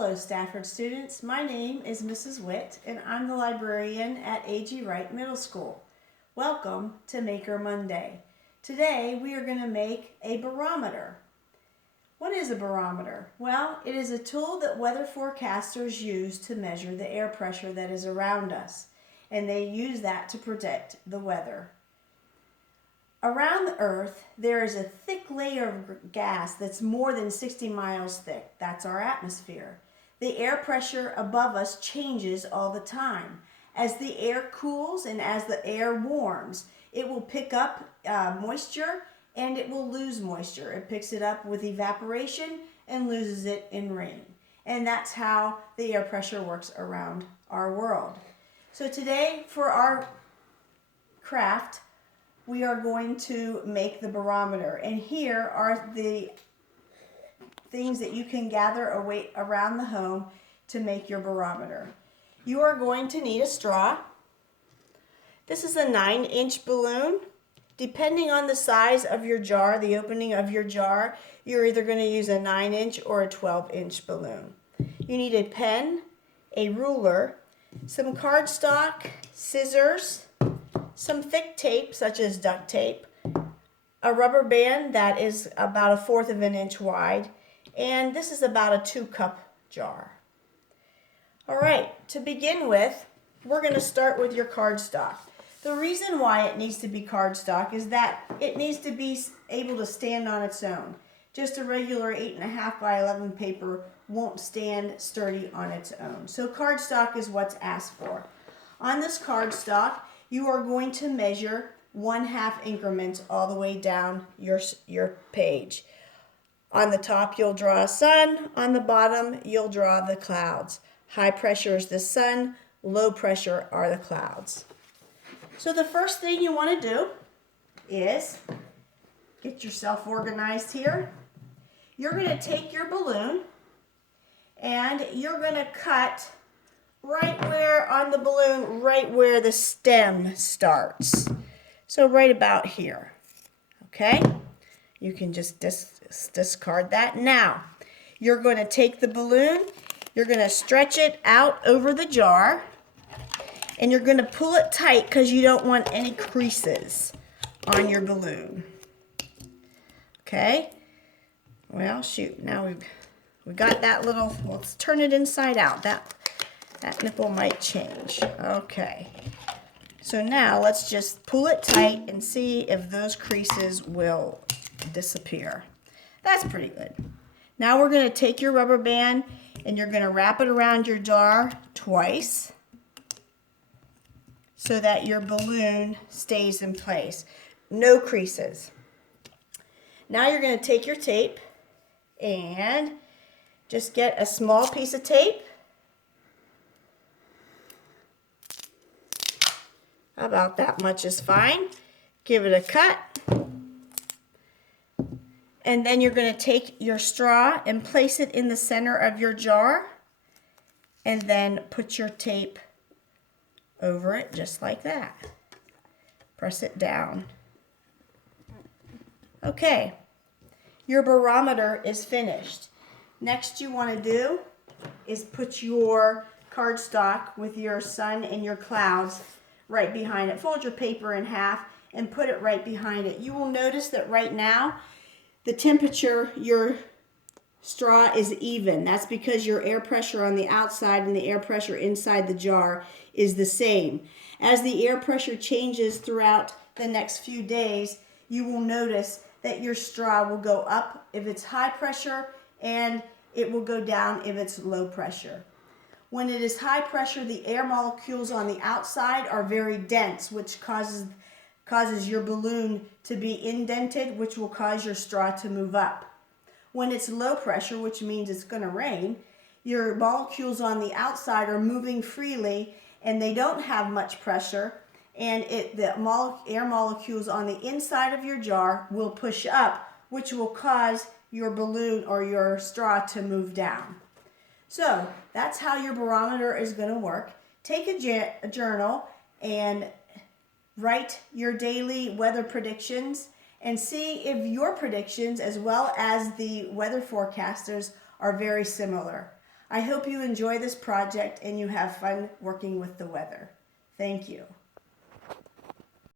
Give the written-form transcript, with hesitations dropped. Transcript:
Hello Stafford students, my name is Mrs. Witt and I'm the librarian at A.G. Wright Middle School. Welcome to Maker Monday. Today we are going to make a barometer. What is a barometer? Well, it is a tool that weather forecasters use to measure the air pressure that is around us, and they use that to predict the weather. Around the Earth, there is a thick layer of gas that's more than 60 miles thick. That's our atmosphere. The air pressure above us changes all the time. As the air cools and as the air warms, it will pick up moisture and it will lose moisture. It picks it up with evaporation and loses it in rain. And that's how the air pressure works around our world. So today, for our craft, we are going to make the barometer. And here are the things that you can gather around the home to make your barometer. You are going to need a straw. This is a 9-inch balloon. Depending on the size of your jar, the opening of your jar, you're either going to use a 9-inch or a 12-inch balloon. You need a pen, a ruler, some cardstock, scissors, some thick tape such as duct tape, a rubber band that is about 1/4 of an inch wide, and this is about a 2-cup jar. All right, to begin with, we're going to start with your cardstock. The reason why it needs to be cardstock is that it needs to be able to stand on its own. Just a regular 8.5 by 11 paper won't stand sturdy on its own. So cardstock is what's asked for. On this cardstock, you are going to measure 1/2 increments all the way down your page. On the top, you'll draw a sun. On the bottom, you'll draw the clouds. High pressure is the sun. Low pressure are the clouds. So the first thing you want to do is get yourself organized here. You're going to take your balloon and you're going to cut right where on the balloon, right where the stem starts. So right about here, okay? You can just discard that. Now, you're going to take the balloon, you're going to stretch it out over the jar, and you're going to pull it tight because you don't want any creases on your balloon. Okay? Well, shoot, now we got that little, let's turn it inside out. That nipple might change. Okay. So now let's just pull it tight and see if those creases will disappear. That's pretty good. Now we're going to take your rubber band and you're going to wrap it around your jar twice so that your balloon stays in place. No creases. Now you're going to take your tape and just get a small piece of tape. About that much is fine. Give it a cut. And then you're going to take your straw and place it in the center of your jar. And then put your tape over it just like that. Press it down. Okay. Your barometer is finished. Next you want to do is put your cardstock with your sun and your clouds right behind it. Fold your paper in half and put it right behind it. You will notice that right now the temperature, your straw is even. That's because your air pressure on the outside and the air pressure inside the jar is the same. As the air pressure changes throughout the next few days, you will notice that your straw will go up if it's high pressure and it will go down if it's low pressure. When it is high pressure, the air molecules on the outside are very dense, which causes your balloon to be indented, which will cause your straw to move up. When it's low pressure, which means it's going to rain, your molecules on the outside are moving freely and they don't have much pressure, and the air molecules on the inside of your jar will push up, which will cause your balloon or your straw to move down. So that's how your barometer is going to work. Take a journal and write your daily weather predictions and see if your predictions as well as the weather forecasters are very similar. I hope you enjoy this project and you have fun working with the weather. Thank you.